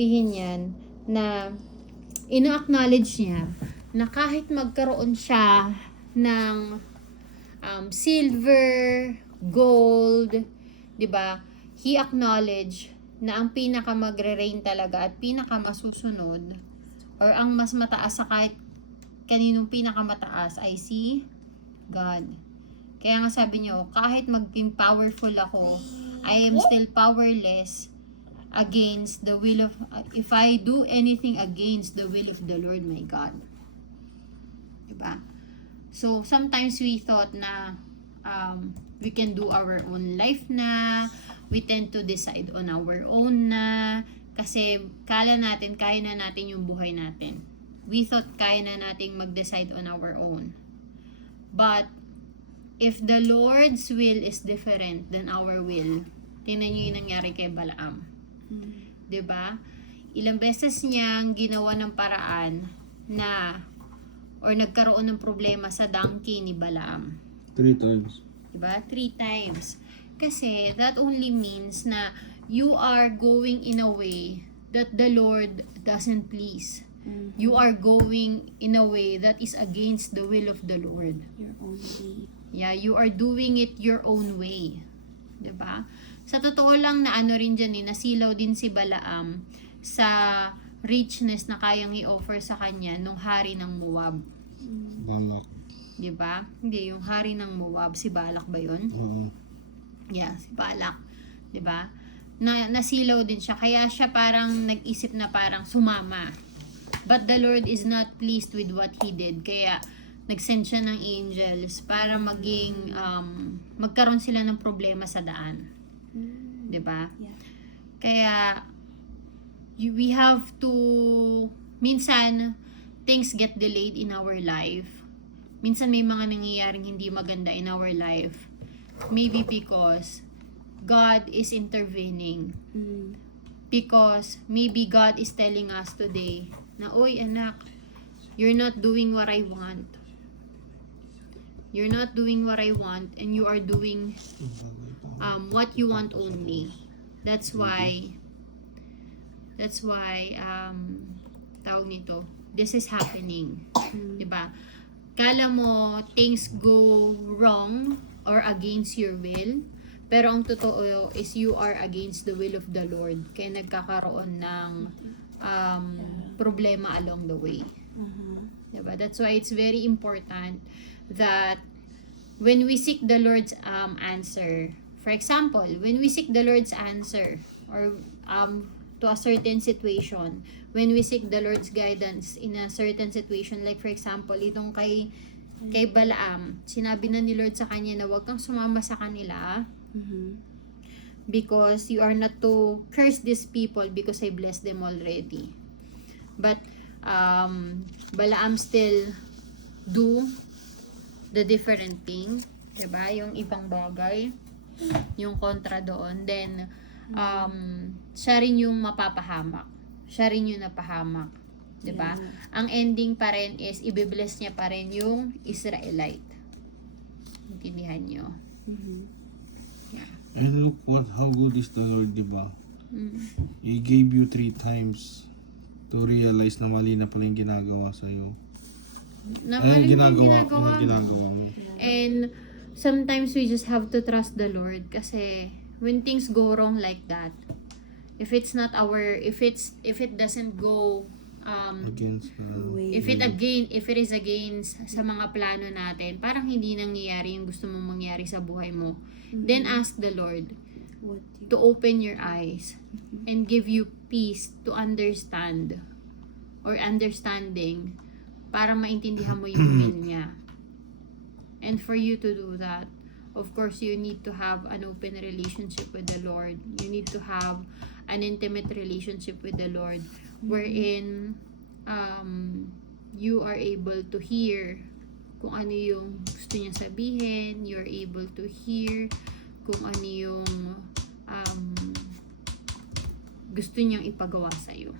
Sabihin yan na ina-acknowledge niya na kahit magkaroon siya ng silver, gold, 'di ba? He acknowledge na ang pinaka magre-reign talaga at pinaka masusunod or ang mas mataas sa kahit kaninong pinaka mataas ay si God. Kaya nga sabi niyo, kahit maging powerful ako, I am still powerless against the will of, if I do anything against the will of the Lord my God. Diba? So, sometimes we thought na we can do our own life na, we tend to decide on our own na, kasi kala natin, kaya na natin yung buhay natin. We thought kaya na nating mag-decide on our own. But, if the Lord's will is different than our will, tingnan nyo yung nangyari kay Balaam. Diba? Ilang beses niyang ginawa ng paraan na or nagkaroon ng problema sa donkey ni Balaam. 3 times. Diba? 3 times. Kasi that only means na you are going in a way that the Lord doesn't please. You are going in a way that is against the will of the Lord. Your own way. Yeah, you are doing it your own way. Diba? Sa totoo lang na ano rin dyan, nasilaw din si Balaam sa richness na kayang i-offer sa kanya nung hari ng Moab. Balak. Diba? Hindi, yung hari ng Moab, si Balak ba yun? Oo. Yeah, si Balak. Diba? Nasilaw din siya. Kaya siya parang nag-isip na parang sumama. But the Lord is not pleased with what he did. Kaya nag-send siya ng angels para magkaroon sila ng problema sa daan. 'Di ba? Yeah. Kaya we have to, minsan things get delayed in our life. Minsan may mga nangyayaring hindi maganda in our life. Maybe because God is intervening. Because maybe God is telling us today na, oy anak, you're not doing what I want. You're not doing what I want and you are doing what you want only. That's why tawag nito, this is happening. Diba? Kala mo things go wrong or against your will, pero ang totoo is you are against the will of the Lord. Kaya nagkakaroon ng problema along the way. Diba? That's why it's very important that when we seek the Lord's answer, for example, when we seek the Lord's answer or to a certain situation, when we seek the Lord's guidance in a certain situation, like for example, itong kay Balaam, sinabi na ni Lord sa kanya na huwag kang sumama sa kanila because you are not to curse these people because I blessed them already. But Balaam still do the different thing, diba? Yung ibang bagay, yung kontra doon. Then, siya rin yung mapapahamak. Siya rin yung napahamak. Diba? Yeah. Ang ending pa rin is, ibibless niya pa rin yung Israelite. Intindihan nyo. Yeah. And look how good is the Lord, diba? He gave you 3 times to realize na mali na pala yung ginagawa sa'yo. Ginagawa mo. And sometimes we just have to trust the Lord kasi when things go wrong like that, if it doesn't go Against if it is against sa mga plano natin, parang hindi nangyayari yung gusto mong mangyari sa buhay mo, then ask the Lord to open your eyes and give you peace to understand or understanding para maintindihan mo yung will niya. And for you to do that, of course, you need to have an open relationship with the Lord. You need to have an intimate relationship with the Lord wherein you are able to hear kung ano yung gusto niya sabihin. You're able to hear kung ano yung gusto niyang ipagawa sa'yo.